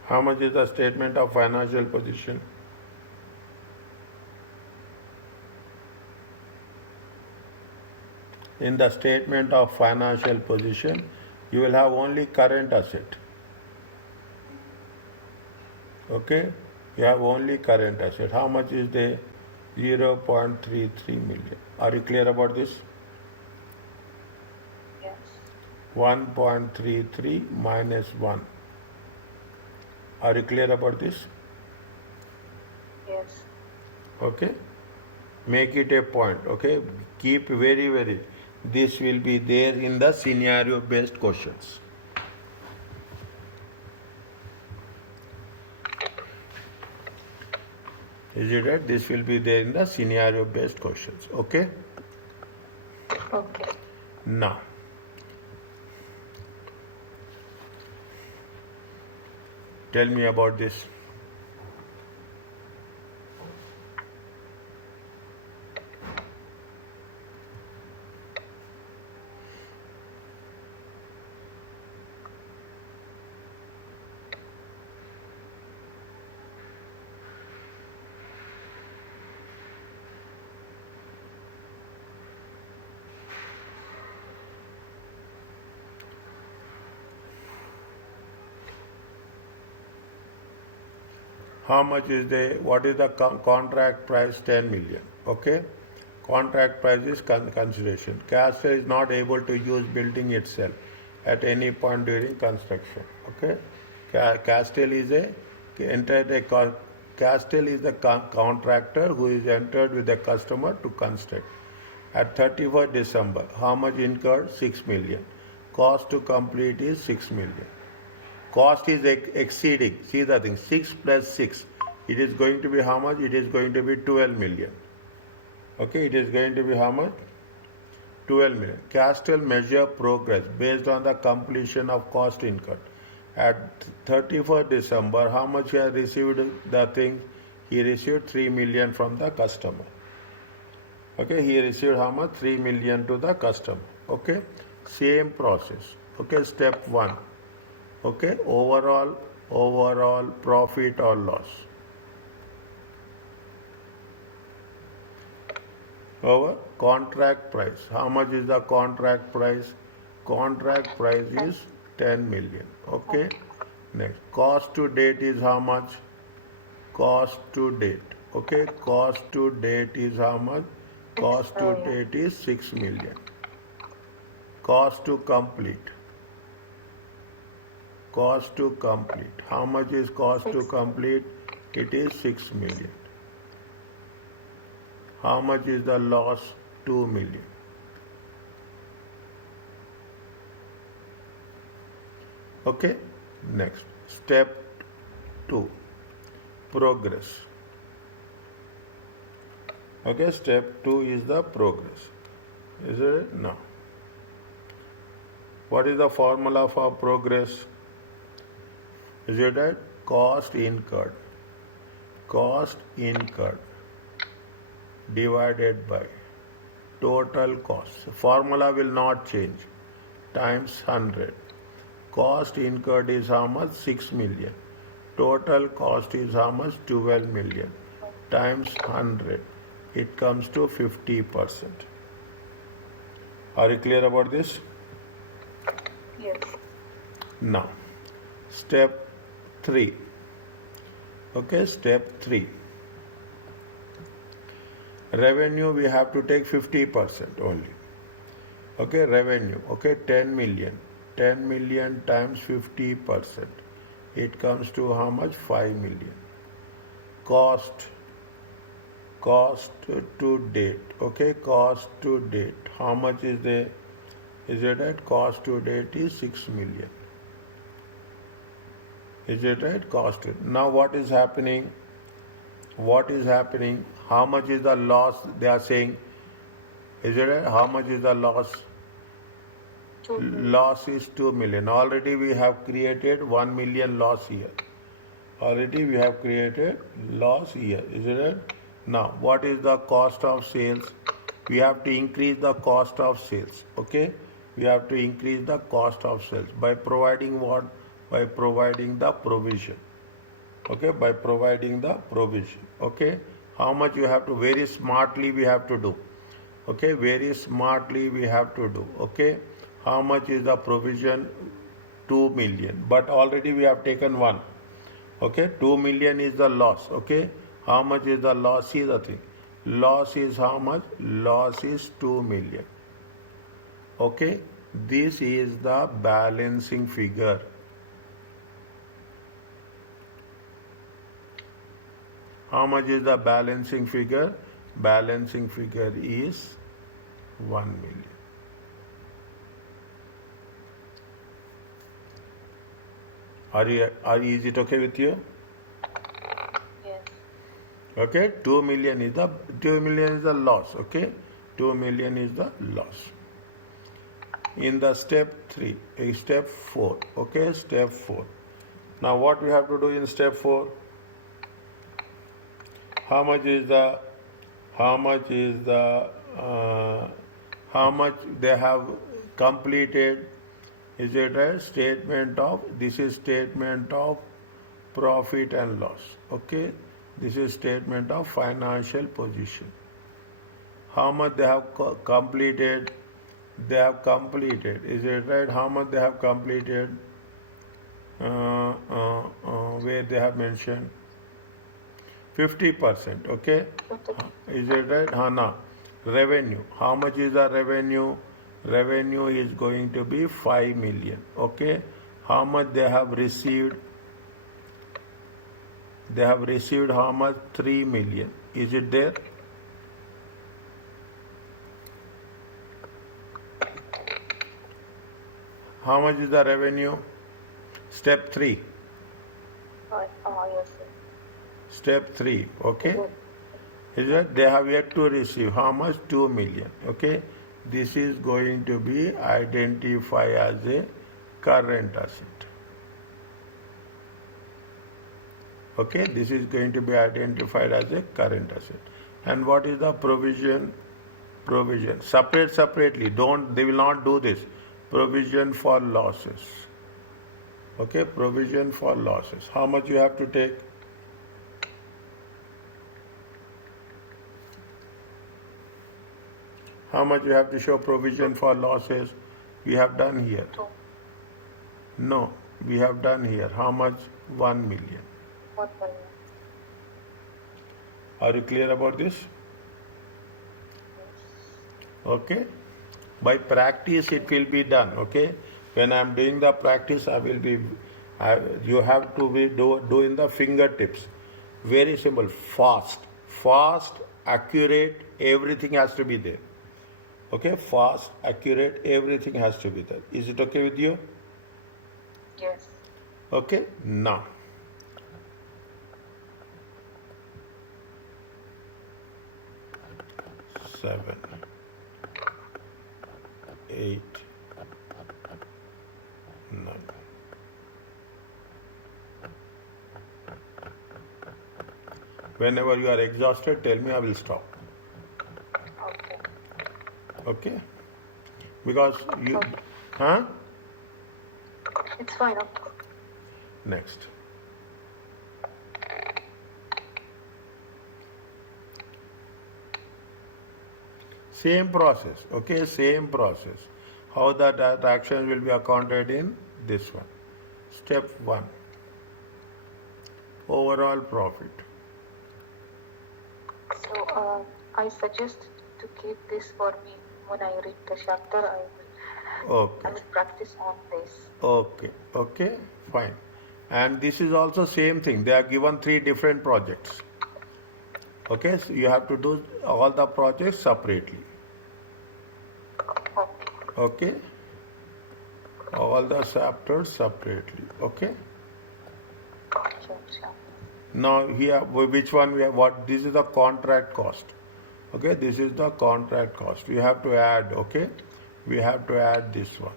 How much is the statement of financial position? In the statement of financial position, you will have only current asset. Okay? You have only current asset. How much is the 0.33 million? Are you clear about this? Yes. 1.33 minus 1. Are you clear about this? Yes. Okay? Make it a point. Okay? Keep very. This will be there in the scenario based questions. Is it right? This will be there in the scenario based questions. Okay? Okay. Now, tell me about this. How much is what is the contract price? 10 million. Okay? Contract price is consideration. Castle is not able to use building itself at any point during construction. Okay? Castle is Castle is the contractor who is entered with the customer to construct. At 31st December, how much incurred? 6 million. Cost to complete is 6 million. Cost is exceeding. See the thing, 6 plus 6. It is going to be how much? It is going to be 12 million. Okay, it is going to be how much? 12 million. Castle measure progress based on the completion of cost incurred. At 31st December, how much he has received the thing? He received 3 million from the customer. Okay, he received how much? 3 million to the customer. Okay, same process. Okay, step 1. Okay, overall profit or loss. Over contract price. How much is the contract price? Contract price is 10 million. Okay. Next, cost to date is how much? Cost to date. Okay, cost to date is how much? Cost to date is 6 million. Cost to complete. Cost to complete. How much is cost to complete? It is 6 million. How much is the loss? 2 million. Okay. Next, step 2. Progress. Okay, step 2 is the progress. Is it? No. What is the formula for progress? Is it right? Cost incurred. Cost incurred divided by total cost. Formula will not change. Times 100. Cost incurred is how much? 6 million. Total cost is how much? 12 million. Times 100. It comes to 50%. Are you clear about this? Yes. Now, step 3. Okay, step 3. Revenue we have to take 50% only. Okay, revenue. Okay, 10 million. 10 million times 50%. It comes to how much? 5 million. Cost to date. Okay, cost to date. How much is there? Is it right? Cost to date is 6 million. Is it right? Cost. Now what is happening? What is happening? How much is the loss? They are saying. Is it right? How much is the loss? 2 million. Loss is 2 million. Already we have created 1 million loss here. Already we have created loss here. Is it right? Now, what is the cost of sales? We have to increase the cost of sales. Okay? We have to increase the cost of sales by providing what? By providing the provision. Okay? By providing the provision. Okay? How much you have to, very smartly we have to do. Okay? Very smartly we have to do. Okay? How much is the provision? 2 million. But already we have taken 1. Okay? 2 million is the loss. Okay? How much is the loss? See the thing. Loss is how much? Loss is 2 million. Okay? This is the balancing figure. How much is the balancing figure? Balancing figure is 1 million. Is it okay with you? Yes. Okay, 2 million is the loss. Okay, 2 million is the loss. In the step 3, step 4. Okay, step 4. Now what we have to do in step 4? How much they have completed? Is it a statement of, this is statement of profit and loss. Okay, this is statement of financial position. How much they have completed? They have completed. Is it right? How much they have completed? Where they have mentioned 50%. Okay, is it right? Now, revenue. How much is the revenue? Revenue is going to be 5 million. Okay, how much they have received? They have received how much? 3 million. Is it there? How much is the revenue? Step 3. Yes, sir. Step 3. Okay, is that they have yet to receive how much? 2 million. Okay, this is going to be identified as a current asset. Okay, this is going to be identified as a current asset. And what is the provision? Provision. Separately. They will not do this. Provision for losses. Okay, provision for losses. How much you have to take? How much you have to show provision for losses? We have done here. No, we have done here. How much? 1 million. 1 million. Are you clear about this? Okay. By practice it will be done. Okay. When I am doing the practice, you have to be doing the fingertips. Very simple. Fast, accurate, everything has to be there. Okay, fast, accurate, everything has to be there. Is it okay with you? Yes. Okay, now. Seven, 8, Whenever you are exhausted, tell me, I will stop. Okay. Okay? Because you, Okay. huh? It's fine. Okay. Next. Same process, okay? Same process. How that action will be accounted in this one. Step 1. Overall profit. So I suggest to keep this for me when I read the chapter. I Okay. will practice on this. Okay. Okay. Fine. And this is also same thing. They are given 3 different projects. Okay. So you have to do all the projects separately. Okay. Okay. All the chapters separately. Okay. Sure. Now here, which one we have? What? This is the contract cost. Okay. This is the contract cost. We have to add. Okay. We have to add this one.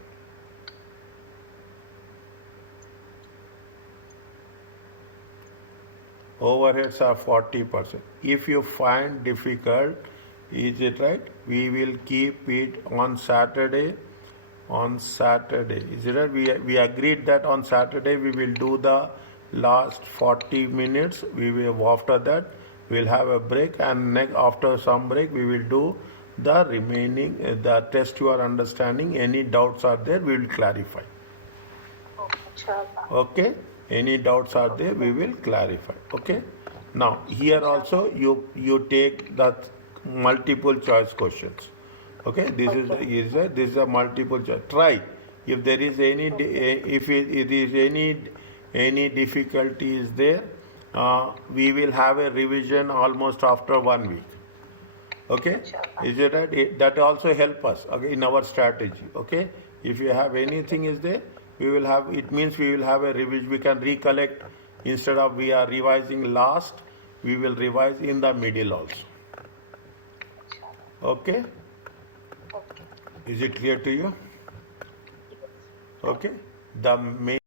Overheads are 40%. If you find difficult, is it right? We will keep it on Saturday. On Saturday, is it right? We agreed that on Saturday we will do the last 40 minutes. We will, after that we'll have a break, and next after some break we will do the remaining the test your understanding. Any doubts are there, we will clarify. Okay. Inshallah. Okay, any doubts are there, we will clarify. Okay, now here also you take that multiple choice questions. Okay, this is a multiple choice. Try if there is any if it is any difficulty is there, we will have a revision almost after 1 week. Okay, is it right? That also help us, okay, in our strategy. Okay, if you have anything is there, we will have, it means we will have a revision. We can recollect, instead of we are revising last, we will revise in the middle also. Okay, Okay. is it clear to you? Yes. Okay, the main